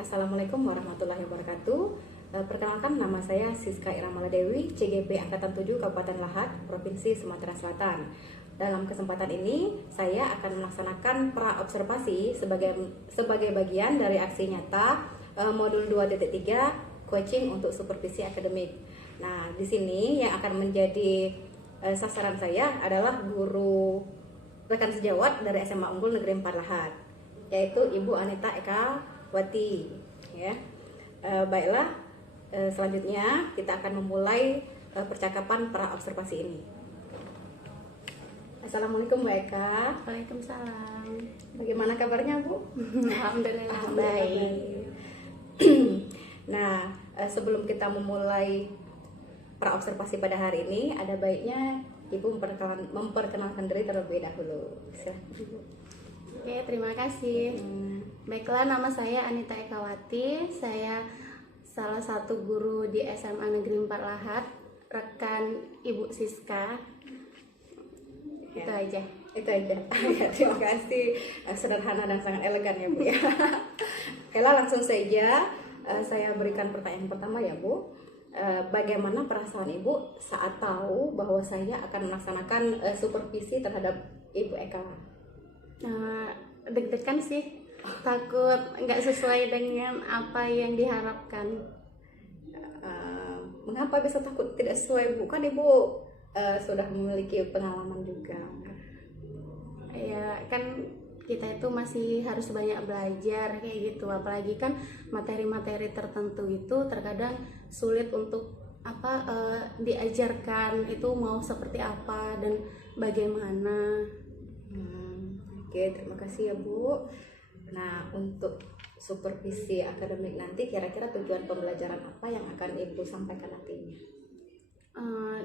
Assalamualaikum warahmatullahi wabarakatuh. Perkenalkan, nama saya Siska Iramala Dewi, CGP Angkatan 7 Kabupaten Lahat, Provinsi Sumatera Selatan. Dalam kesempatan ini, saya akan melaksanakan pra-observasi sebagai bagian dari aksi nyata modul 2.3 coaching untuk supervisi akademik. Nah, di sini yang akan menjadi sasaran saya adalah guru rekan sejawat dari SMA Unggul Negeri 4 Lahat, yaitu Ibu Anita Eka Wati, ya. Baiklah, selanjutnya kita akan memulai percakapan pra observasi ini. Assalamualaikum Mbak Eka. Waalaikumsalam. Bagaimana kabarnya Bu? Alhamdulillah baik. Nah, sebelum kita memulai pra observasi pada hari ini, ada baiknya Ibu memperkenalkan diri terlebih dahulu. Silahkan Ibu. Oke, terima kasih. Baiklah, nama saya Anita Ekawati. Saya salah satu guru di SMA Negeri 4 Lahat, rekan Ibu Siska. Ya. Itu aja. Itu aja. Ya, terima kasih. Sederhana dan sangat elegan ya Bu ya. Oke lah, langsung saja saya berikan pertanyaan pertama ya Bu. Bagaimana perasaan Ibu saat tahu bahwa saya akan melaksanakan supervisi terhadap Ibu Eka? Deg-degan sih, takut nggak sesuai dengan apa yang diharapkan. Mengapa bisa takut tidak sesuai Bu? Kan Ibu sudah memiliki pengalaman juga. Ya kan kita itu masih harus banyak belajar kayak gitu, apalagi kan materi-materi tertentu itu terkadang sulit untuk diajarkan itu mau seperti apa dan bagaimana. Oke, terima kasih ya Bu. Nah, untuk supervisi akademik nanti kira-kira tujuan pembelajaran apa yang akan Ibu sampaikan nantinya?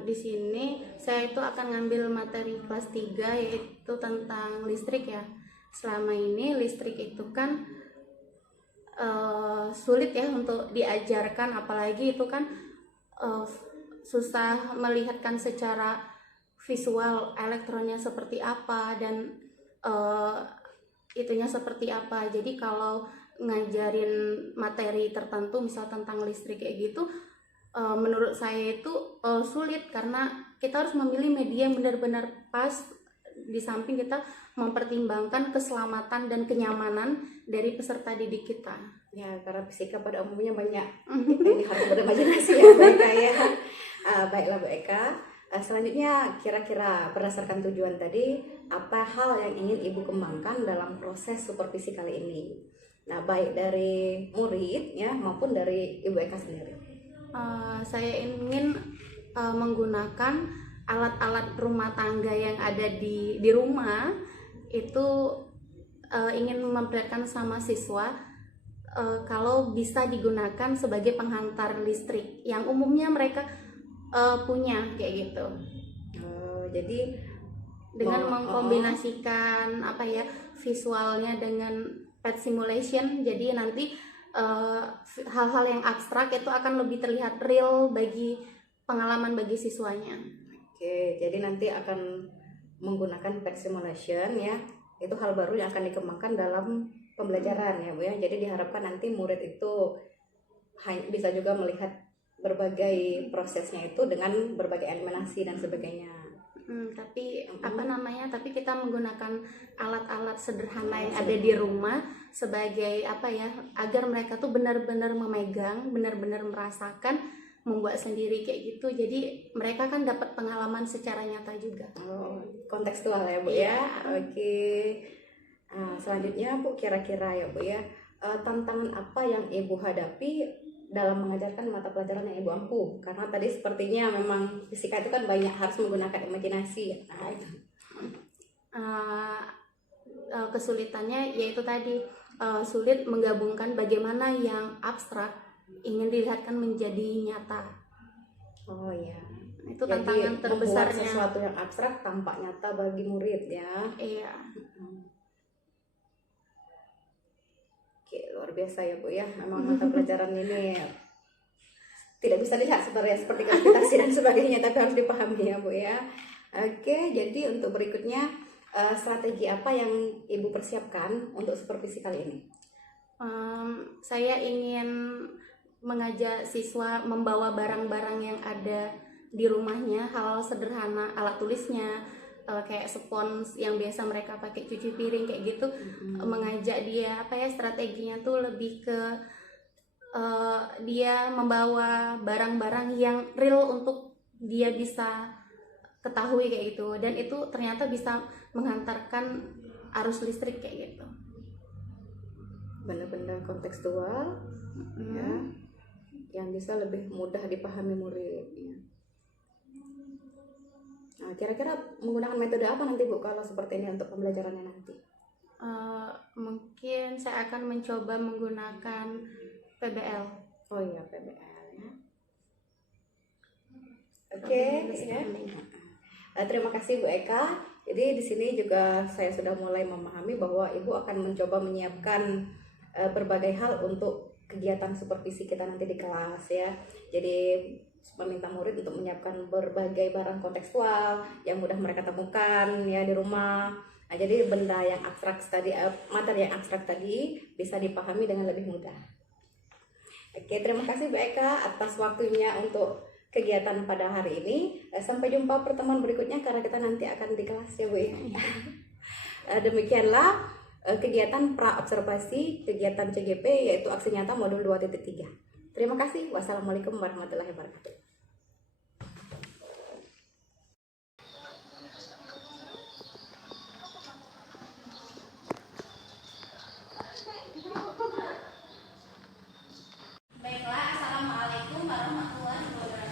Di sini saya itu akan ngambil materi kelas 3 yaitu tentang listrik ya. Selama ini listrik itu kan sulit ya untuk diajarkan, apalagi itu kan susah melihatkan secara visual elektronnya seperti apa dan itunya seperti apa. Jadi kalau ngajarin materi tertentu misal tentang listrik kayak gitu, menurut saya itu sulit karena kita harus memilih media yang benar-benar pas, di samping kita mempertimbangkan keselamatan dan kenyamanan dari peserta didik kita. Ya, karena fisika pada umumnya banyak ini harus berimajinasi ya Bu Eka ya. Baiklah Bu Eka. Selanjutnya, kira-kira berdasarkan tujuan tadi, apa hal yang ingin Ibu kembangkan dalam proses supervisi kali ini? Nah, baik dari murid ya maupun dari Ibu Eka sendiri. Saya ingin menggunakan alat-alat rumah tangga yang ada di rumah itu, ingin memperlihatkan sama siswa kalau bisa digunakan sebagai penghantar listrik yang umumnya mereka punya kayak gitu. Jadi dengan mengkombinasikan visualnya dengan pet simulation, jadi nanti hal-hal yang abstrak itu akan lebih terlihat real bagi pengalaman bagi siswanya. Oke, jadi nanti akan menggunakan pet simulation ya. Itu hal baru yang akan dikembangkan dalam pembelajaran ya Bu ya. Jadi diharapkan nanti murid itu bisa juga melihat berbagai prosesnya itu dengan berbagai animasi dan sebagainya. Tapi kita menggunakan alat-alat sederhana yang ada di rumah sebagai agar mereka tuh benar-benar memegang, benar-benar merasakan, membuat sendiri kayak gitu. Jadi mereka kan dapat pengalaman secara nyata juga. Kontekstual ya Bu ya. Oke. Selanjutnya Bu, kira-kira ya Bu ya, tantangan apa yang Ibu hadapi dalam mengajarkan mata pelajaran yang Ibu ampuh? Karena tadi sepertinya memang fisika itu kan banyak harus menggunakan imajinasi. Nah, itu. Kesulitannya yaitu tadi sulit menggabungkan bagaimana yang abstrak ingin dilihatkan menjadi nyata. Oh ya. Itu tantangan terbesarnya. Membuat sesuatu yang abstrak tampak nyata bagi murid ya. Iya. Oke, luar biasa ya Bu ya. Memang mata pelajaran ini tidak bisa dilihat seperti gravitasi dan sebagainya, tapi harus dipahami ya Bu ya. Oke, jadi untuk berikutnya, strategi apa yang Ibu persiapkan untuk supervisi kali ini? Saya ingin mengajak siswa membawa barang-barang yang ada di rumahnya, hal sederhana, alat tulisnya, kayak spons yang biasa mereka pakai cuci piring kayak gitu. Mengajak dia strateginya tuh lebih ke dia membawa barang-barang yang real untuk dia bisa ketahui kayak gitu, dan itu ternyata bisa menghantarkan arus listrik kayak gitu. Benda-benda kontekstual ya, yang bisa lebih mudah dipahami murid ya. Nah, kira-kira menggunakan metode apa nanti Bu kalau seperti ini untuk pembelajarannya nanti? Mungkin saya akan mencoba menggunakan PBL. Oh iya, PBL ya. Oke, ya. Terima kasih Bu Eka. Jadi di sini juga saya sudah mulai memahami bahwa Ibu akan mencoba menyiapkan berbagai hal untuk kegiatan supervisi kita nanti di kelas ya. Jadi meminta murid untuk menyiapkan berbagai barang kontekstual yang mudah mereka temukan ya di rumah. Nah, jadi benda yang abstrak tadi, materi yang abstrak tadi bisa dipahami dengan lebih mudah. Oke, terima kasih Bu Eka atas waktunya untuk kegiatan pada hari ini. Sampai jumpa pertemuan berikutnya karena kita nanti akan di kelas ya Bu ya. Demikianlah kegiatan pra-observasi kegiatan CGP yaitu aksi nyata modul 2.3. Terima kasih. Wassalamualaikum warahmatullahi wabarakatuh. Baiklah, assalamualaikum warahmatullahi wabarakatuh.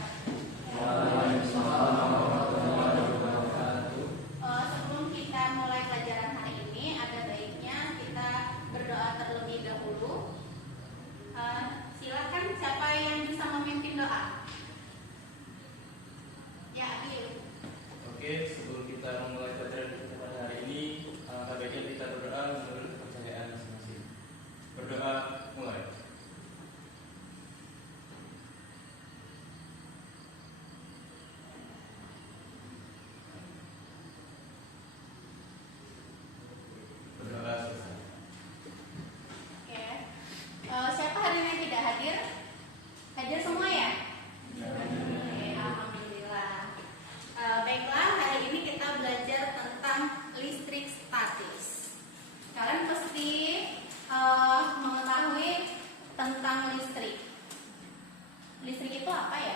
Sebelum kita mulai pelajaran hari ini, ada baiknya kita berdoa terlebih dahulu. Silakan siapa yang bisa memimpin doa? Ya, Adil. Oke, sebelum kita memulai pelajaran kita pada hari ini, baiknya kita berdoa menurut kepercayaan masing-masing. Berdoa mulai. Berdoa selesai. Oke. Siapa hari ini tidak hadir? Hadir semua ya? Oke, alhamdulillah. Baiklah, hari ini kita belajar tentang listrik statis. Kalian pasti mengetahui tentang listrik. Listrik itu apa ya?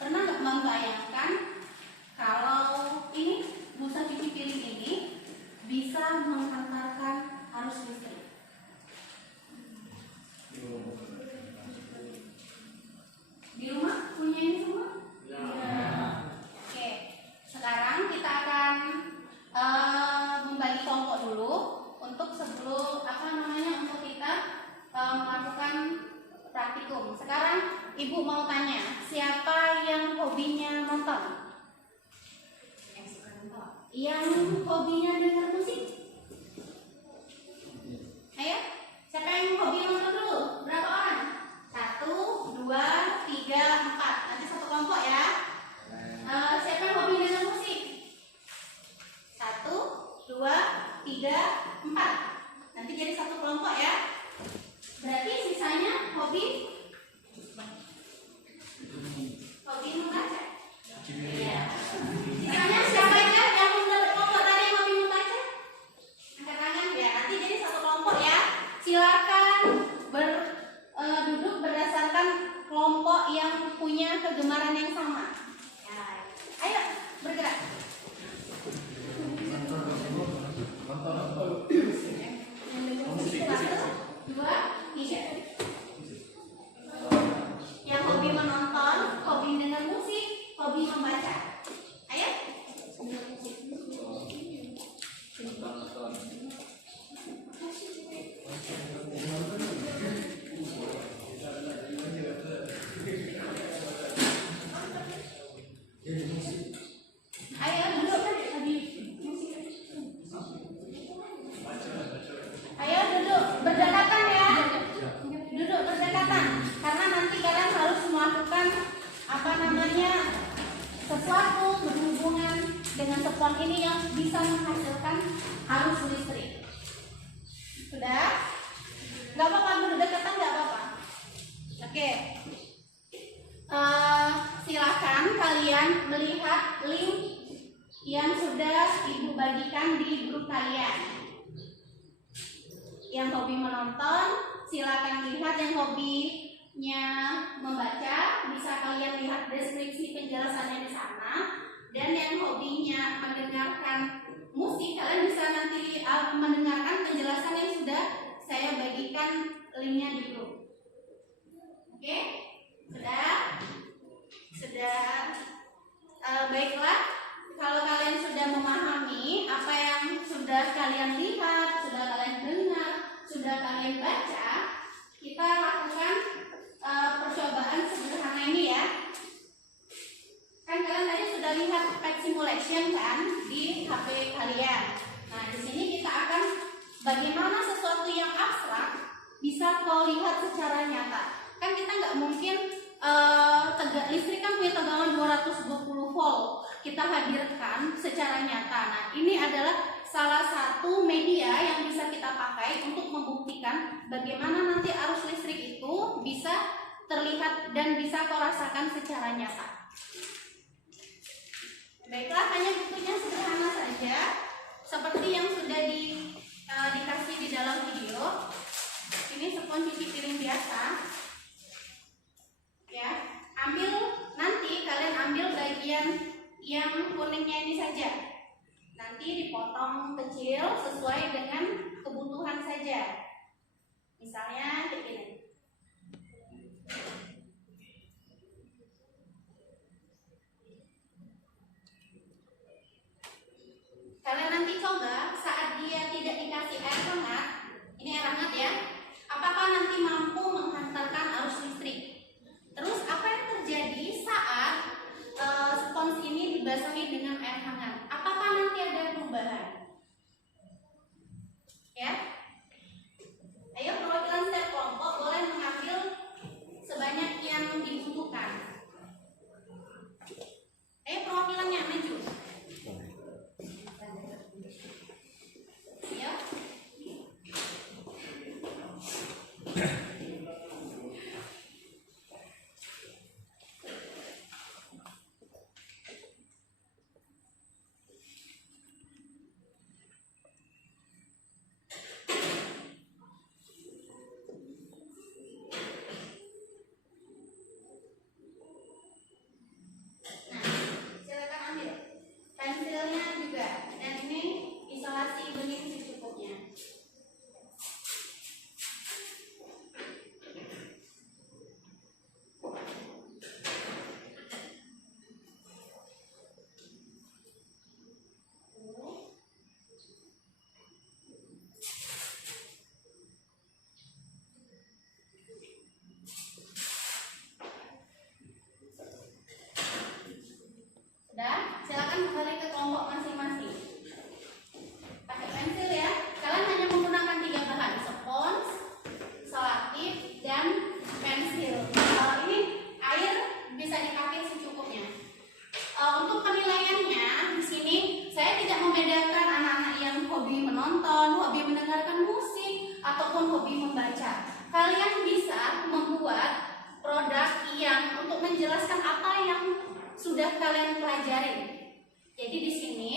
Pernah nggak membayangkan kalau ini busa cuci piring ini bisa menghantarkan arus listrik? Di rumah punya ini semua? Ya. Oke, sekarang kita akan membagi kelompok dulu untuk sebelum untuk kita melakukan praktikum. Sekarang Ibu mau tanya, siapa yang hobinya nonton? Yang hobinya dengar musik? Ayo, siapa yang hobi nonton dulu? Berapa orang? 1, 2, 3, 4. Nanti satu kelompok ya. Siapa yang hobi dengar musik? 1, 2, 3, 4. Nanti jadi satu kelompok ya. Berarti sisanya hobi membaca. Iya. Sisanya siapa aja yang menurut kelompok tadi yang hobi membaca? dengan spons ini yang bisa menghasilkan arus listrik. Sudah? Nggak apa-apa, berdekatan nggak apa-apa. Oke. Silakan kalian melihat link yang sudah Ibu bagikan di grup kalian. Yang hobi menonton, silakan lihat. Yang hobinya membaca, bisa kalian lihat deskripsi penjelasannya di sana. Dan yang hobinya mendengarkan musik, kalian bisa nanti mendengarkan penjelasan yang sudah saya bagikan linknya di grup. Oke? Sudah? Baiklah, kalau kalian sudah memahami apa yang sudah kalian lihat, sudah kalian dengar, sudah kalian baca, kita lakukan percobaan sederhana ini ya. Kan kalian tadi sudah lihat pet simulation kan di HP kalian. Nah, di sini kita akan bagaimana sesuatu yang abstrak bisa kau lihat secara nyata. Kan kita nggak mungkin listrik kan punya tegangan 220 volt kita hadirkan secara nyata. Nah, ini adalah salah satu media yang bisa kita pakai untuk membuktikan bagaimana nanti arus listrik itu bisa terlihat dan bisa kau rasakan secara nyata. Baiklah, hanya bentuknya sederhana saja seperti yang sudah dikasih di dalam video. Ini spons cuci piring biasa. Ya, nanti kalian ambil bagian yang kuningnya ini saja. Nanti dipotong kecil sesuai dengan kebutuhan saja. Misalnya kayak gini. Kalian nanti coba saat dia tidak dikasih air hangat, ini air hangat ya, apakah nanti mampu menghantarkan arus listrik? Terus apa yang terjadi saat spons ini dibasahi dengan air hangat? Apakah nanti ada perubahan? Ya? Ayo perwakilan setiap kelompok boleh mengambil sebanyak yang dibutuhkan. Ayo perwakilannya maju. Ayo. Silakan kembali ke kelompok masing-masing. Pakai pensil ya. Kalian hanya menggunakan 3 bahan: spons, selotip, dan pensil. Ini air bisa dipakai secukupnya. Untuk penilaiannya di sini saya tidak membedakan anak-anak yang hobi menonton, hobi mendengarkan musik, ataupun hobi membaca. Kalian bisa membuat produk yang untuk menjelaskan apa yang sudah kalian pelajari. Jadi di sini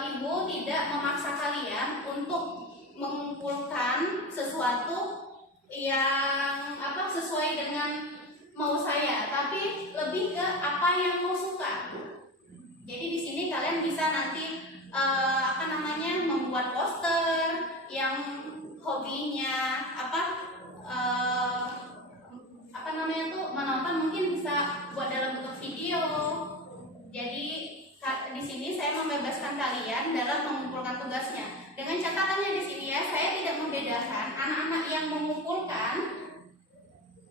Ibu tidak memaksa kalian untuk mengumpulkan sesuatu yang sesuai dengan mau saya, tapi lebih ke apa yang mau suka. Jadi di sini kalian bisa nanti membuat poster yang hobinya menonton, mungkin bisa buat dalam bentuk video. Jadi di sini saya membebaskan kalian dalam mengumpulkan tugasnya. Dengan catatannya di sini ya, saya tidak membedakan anak-anak yang mengumpulkan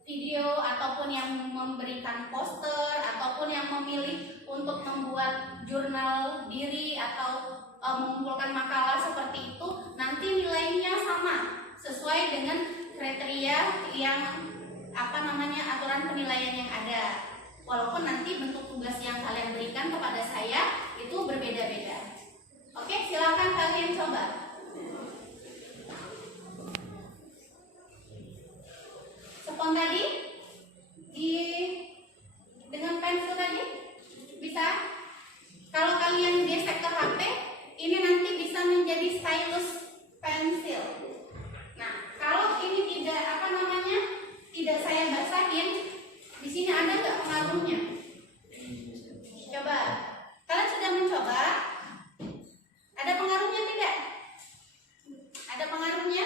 video ataupun yang memberikan poster ataupun yang memilih untuk membuat jurnal diri atau mengumpulkan makalah seperti itu, nanti nilainya sama sesuai dengan kriteria yang aturan penilaian yang ada. Walaupun nanti bentuk tugas yang kalian berikan kepada saya itu itu berbeda-beda. Oke, silakan kalian coba. Spon tadi di dengan pensil tadi bisa. Kalau kalian gesek ke HP, ini nanti bisa menjadi stylus pensil. Nah, kalau ini tidak tidak saya basahin, di sini ada nggak pengaruhnya? Coba, kalian sudah mencoba? Ada pengaruhnya tidak? Ada pengaruhnya?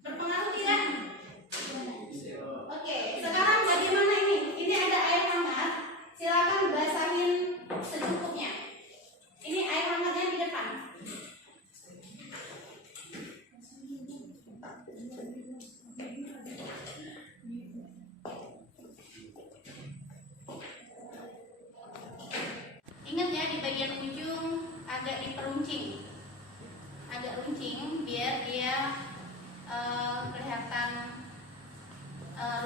Berpengaruh tidak? Oke, sekarang bagaimana ini? Ini ada air hangat, silakan basahin secukupnya. Ini air hangatnya di depan. Ingat ya, di bagian ujung agak diperuncing, agak runcing biar dia kelihatan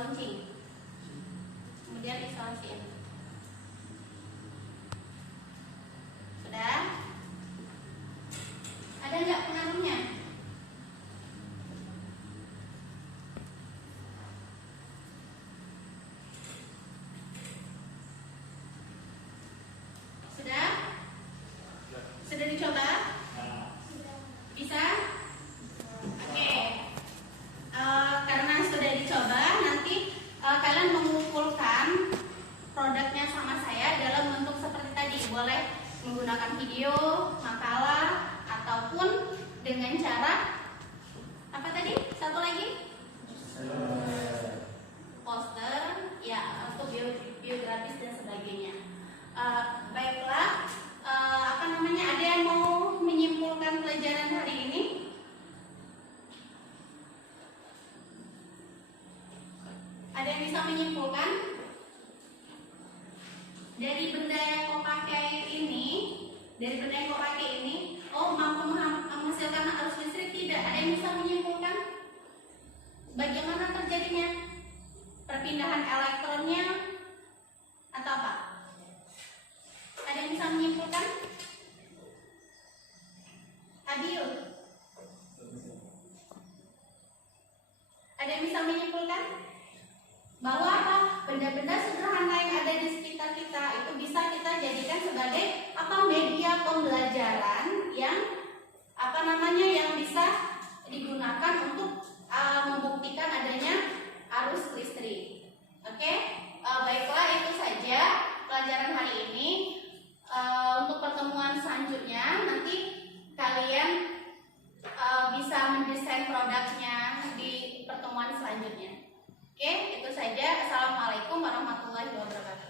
runcing. Kemudian isolasi. Sudah? Ada nggak pengaruhnya? Sudah? Sudah dicoba? Bisa? Oke. Karena sudah dicoba, nanti kalian mengumpulkan produknya sama saya dalam bentuk seperti tadi. Boleh menggunakan video, makalah, ataupun dengan cara apa tadi? Satu lagi? Poster, ya, untuk biografis dan sebagainya. Baiklah, ada yang mau menyimpulkan pelajaran hari ini? Ada yang bisa menyimpulkan? Dari benda yang kau pakai ini, mampu menghasilkan arus listrik tidak? Ada yang bisa menyimpulkan? Bagaimana terjadinya? Perpindahan elektronnya atau apa? Ada yang bisa menyimpulkan? Abiul? Ada yang bisa menyimpulkan? Bahwa apa? Benda-benda sederhana yang ada di sekitar kita itu bisa kita jadikan sebagai media pembelajaran yang yang bisa digunakan untuk membuktikan adanya arus listrik. Oke? Baiklah, itu saja pelajaran hari ini. Untuk pertemuan selanjutnya nanti kalian bisa mendesain produknya di pertemuan selanjutnya. Oke, itu saja. Assalamualaikum warahmatullahi wabarakatuh.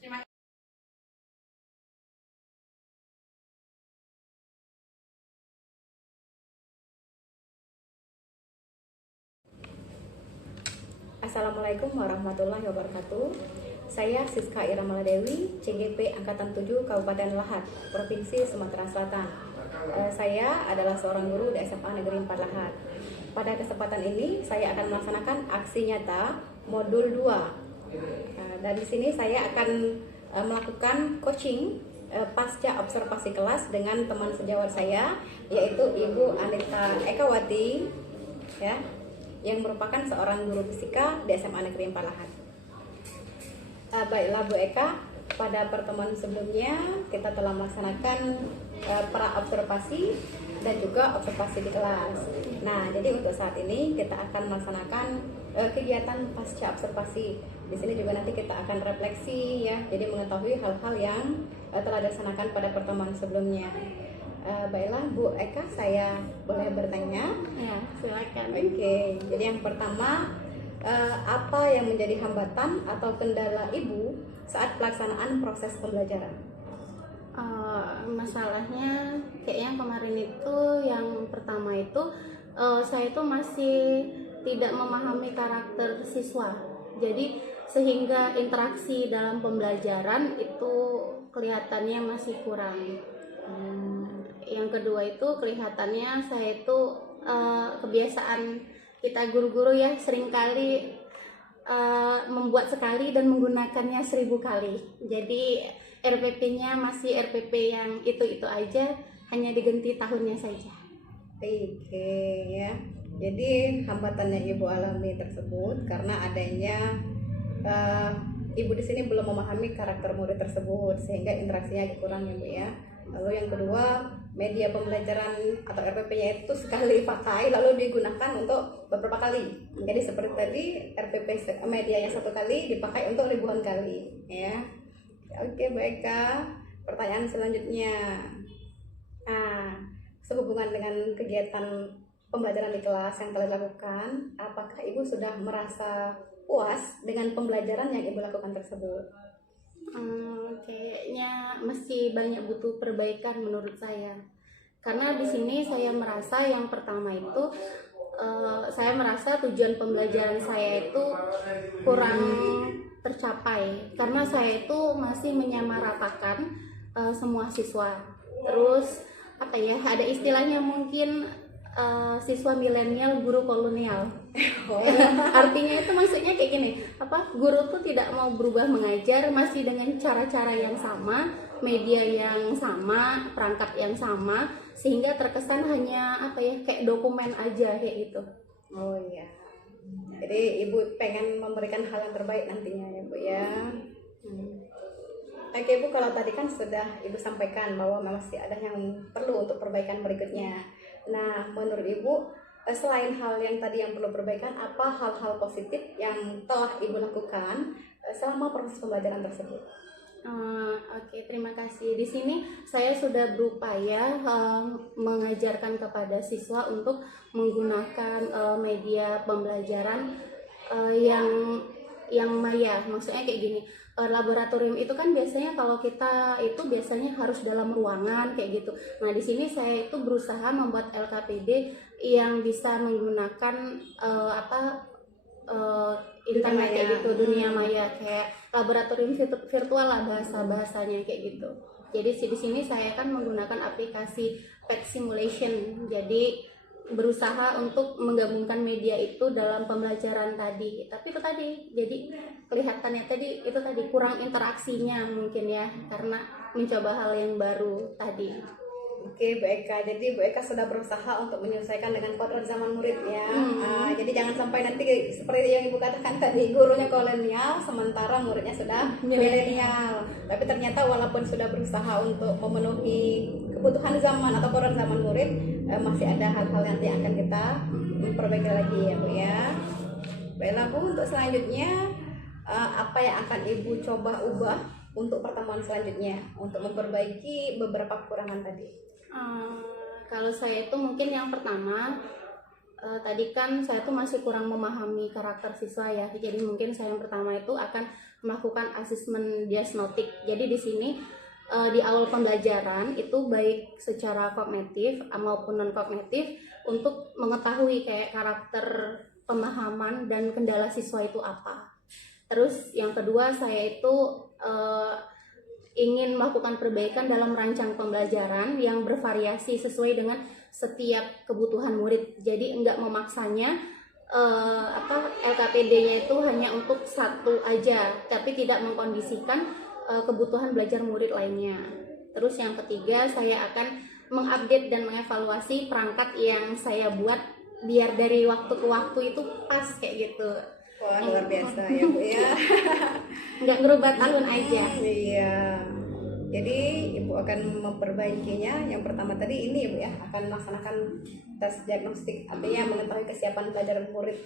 Terima kasih. Assalamualaikum warahmatullahi wabarakatuh. Saya Siska Iramala Dewi, CGP Angkatan 7 Kabupaten Lahat, Provinsi Sumatera Selatan. Saya adalah seorang guru di SMA Negeri 4 Lahat. Pada kesempatan ini saya akan melaksanakan aksi nyata modul 2. Dan di sini saya akan melakukan coaching pasca observasi kelas dengan teman sejawat saya, yaitu Ibu Anita Ekawati, ya, yang merupakan seorang guru fisika di SMA Negeri 4 Lahat. Baiklah Bu Eka, pada pertemuan sebelumnya kita telah melaksanakan pra observasi dan juga observasi di kelas. Nah, jadi untuk saat ini kita akan melaksanakan kegiatan pasca observasi. Di sini juga nanti kita akan refleksi, ya, jadi mengetahui hal-hal yang telah dilaksanakan pada pertemuan sebelumnya. Baiklah Bu Eka, saya boleh bertanya? Ya, silakan. Oke, jadi yang pertama, apa yang menjadi hambatan atau kendala Ibu saat pelaksanaan proses pembelajaran? Masalahnya kayaknya kemarin itu yang pertama itu saya itu masih tidak memahami karakter siswa, jadi sehingga interaksi dalam pembelajaran itu kelihatannya masih kurang. Yang kedua itu kelihatannya saya itu kebiasaan kita guru-guru ya seringkali membuat sekali dan menggunakannya 1000 kali. Jadi RPP-nya masih RPP yang itu aja, hanya diganti tahunnya saja. Oke ya. Jadi hambatan yang Ibu alami tersebut karena adanya Ibu di sini belum memahami karakter murid tersebut sehingga interaksinya agak kurang ya Bu ya. Lalu yang kedua, media pembelajaran atau RPP-nya itu sekali pakai lalu digunakan untuk beberapa kali. Jadi seperti tadi RPP media yang 1 kali dipakai untuk ribuan kali ya. Oke baik Kak. Pertanyaan selanjutnya. Sehubungan dengan kegiatan pembelajaran di kelas yang telah dilakukan, apakah Ibu sudah merasa puas dengan pembelajaran yang Ibu lakukan tersebut? Kayaknya masih banyak butuh perbaikan menurut saya. Karena di sini saya merasa yang pertama itu saya merasa tujuan pembelajaran saya itu kurang tercapai karena saya itu masih menyamaratakan semua siswa. Terus apa ya, ada istilahnya mungkin siswa milenial guru kolonial. Artinya itu maksudnya kayak gini, guru tuh tidak mau berubah mengajar, masih dengan cara-cara yang sama, media yang sama, perangkat yang sama, sehingga terkesan hanya kayak dokumen aja kayak gitu. Oh iya. Jadi Ibu pengen memberikan hal yang terbaik nantinya ya Bu ya. Oke Bu, kalau tadi kan sudah Ibu sampaikan bahwa masih ada yang perlu untuk perbaikan berikutnya. Nah, menurut Ibu, selain hal yang tadi yang perlu perbaikan, apa hal-hal positif yang telah Ibu lakukan selama proses pembelajaran tersebut? Oke, terima kasih. Di sini saya sudah berupaya mengajarkan kepada siswa untuk menggunakan media pembelajaran yang maya. Maksudnya kayak gini, laboratorium itu kan biasanya kalau kita itu biasanya harus dalam ruangan kayak gitu. Nah, di sini saya itu berusaha membuat LKPD yang bisa menggunakan internet kayak gitu, dunia maya, kayak laboratorium virtual lah bahasanya kayak gitu. Jadi di sini saya kan menggunakan aplikasi Pet Simulation. Jadi berusaha untuk menggabungkan media itu dalam pembelajaran tadi. Tapi itu tadi, jadi kelihatannya tadi itu tadi kurang interaksinya mungkin ya, karena mencoba hal yang baru tadi. Oke Bu Eka, jadi Bu Eka sudah berusaha untuk menyesuaikan dengan kodrat zaman murid ya. Jadi jangan sampai nanti seperti yang Ibu katakan tadi, gurunya kolonial sementara muridnya sudah milenial. Tapi ternyata walaupun sudah berusaha untuk memenuhi kebutuhan zaman atau kodrat zaman murid, masih ada hal-hal nanti yang akan kita perbaiki lagi ya Bu ya. Baiklah Bu, untuk selanjutnya apa yang akan Ibu coba ubah untuk pertemuan selanjutnya untuk memperbaiki beberapa kekurangan tadi? Kalau saya itu mungkin yang pertama tadi kan saya tuh masih kurang memahami karakter siswa ya, jadi mungkin saya yang pertama itu akan melakukan asesmen diagnostik. Jadi di sini di awal pembelajaran itu baik secara kognitif maupun non kognitif untuk mengetahui kayak karakter, pemahaman dan kendala siswa itu apa. Terus yang kedua saya itu ingin melakukan perbaikan dalam rancang pembelajaran yang bervariasi sesuai dengan setiap kebutuhan murid. Jadi enggak memaksanya LKPD-nya itu hanya untuk satu aja, tapi tidak mengkondisikan kebutuhan belajar murid lainnya. Terus yang ketiga saya akan mengupdate dan mengevaluasi perangkat yang saya buat biar dari waktu ke waktu itu pas kayak gitu. Wah, luar biasa ya Bu ya. Nggak ngerubah tahun aja. Iya. Jadi Ibu akan memperbaikinya. Yang pertama tadi ini Bu ya, akan melaksanakan tes diagnostik, artinya mengetahui kesiapan pelajaran murid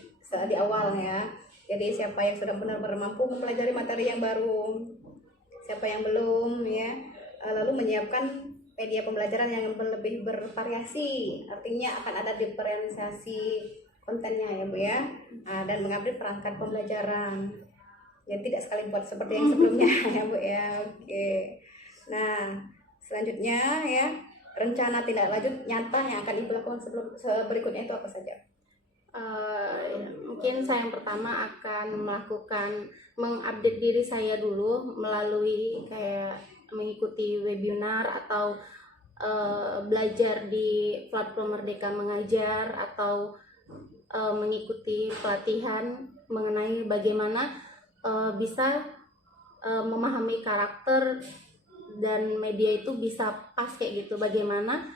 di awal ya. Jadi siapa yang sudah benar-benar mampu mempelajari materi yang baru, siapa yang belum ya. Lalu menyiapkan media pembelajaran yang lebih bervariasi, artinya akan ada diferensiasi kontennya ya Bu ya, dan mengupdate perangkat pembelajaran ya, tidak sekali buat seperti yang sebelumnya ya Bu ya. Oke, nah selanjutnya ya, rencana tindak lanjut nyata yang akan Ibu lakukan berikutnya itu apa saja? Mungkin saya yang pertama akan mengupdate diri saya dulu melalui kayak mengikuti webinar atau belajar di platform Merdeka Mengajar atau mengikuti pelatihan mengenai bagaimana bisa memahami karakter dan media itu bisa pas kayak gitu, bagaimana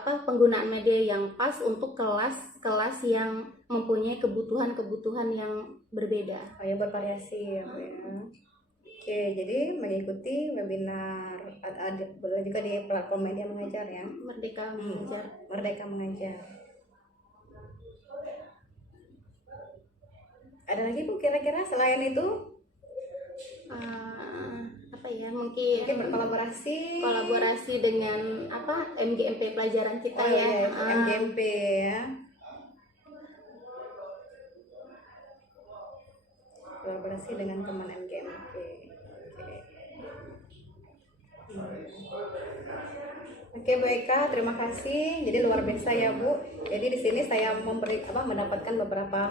penggunaan media yang pas untuk kelas-kelas yang mempunyai kebutuhan-kebutuhan yang berbeda. Oh ya, bervariasi ya, Bu, ya. Oke, jadi mengikuti webinar boleh juga di platform media mengajar ya. Merdeka Mengajar. Merdeka Mengajar. Ada lagi Bu kira-kira selain itu? Mungkin kolaborasi dengan MGMP pelajaran kita ya. MGMP ya. Kolaborasi dengan teman MGMP. Oke, Bu Eka, terima kasih. Jadi luar biasa ya, Bu. Jadi di sini saya mendapatkan beberapa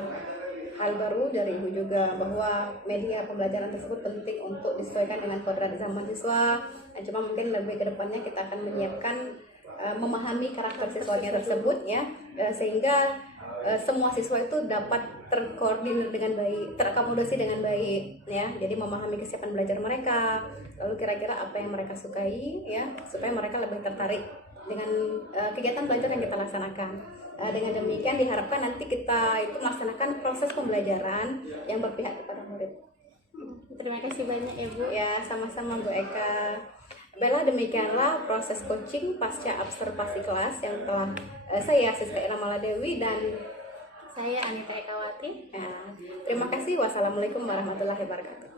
hal baru dari Ibu juga, bahwa media pembelajaran tersebut penting untuk disesuaikan dengan kodrat zaman siswa. Nah, cuma mungkin lebih ke depannya kita akan menyiapkan memahami karakter siswanya tersebut ya, sehingga semua siswa itu dapat terkoordinir dengan baik, terakomodasi dengan baik ya. Jadi memahami kesiapan belajar mereka, lalu kira-kira apa yang mereka sukai ya, supaya mereka lebih tertarik dengan kegiatan belajar yang kita laksanakan. Dengan demikian diharapkan nanti kita itu melaksanakan proses pembelajaran yang berpihak kepada murid. Terima kasih banyak ya Bu. Ya, sama-sama Bu Eka. Baiklah, demikianlah proses coaching pasca observasi kelas yang telah saya Siska Iramala Dewi dan saya Anita Ekawati. Terima kasih. Wassalamualaikum warahmatullahi wabarakatuh.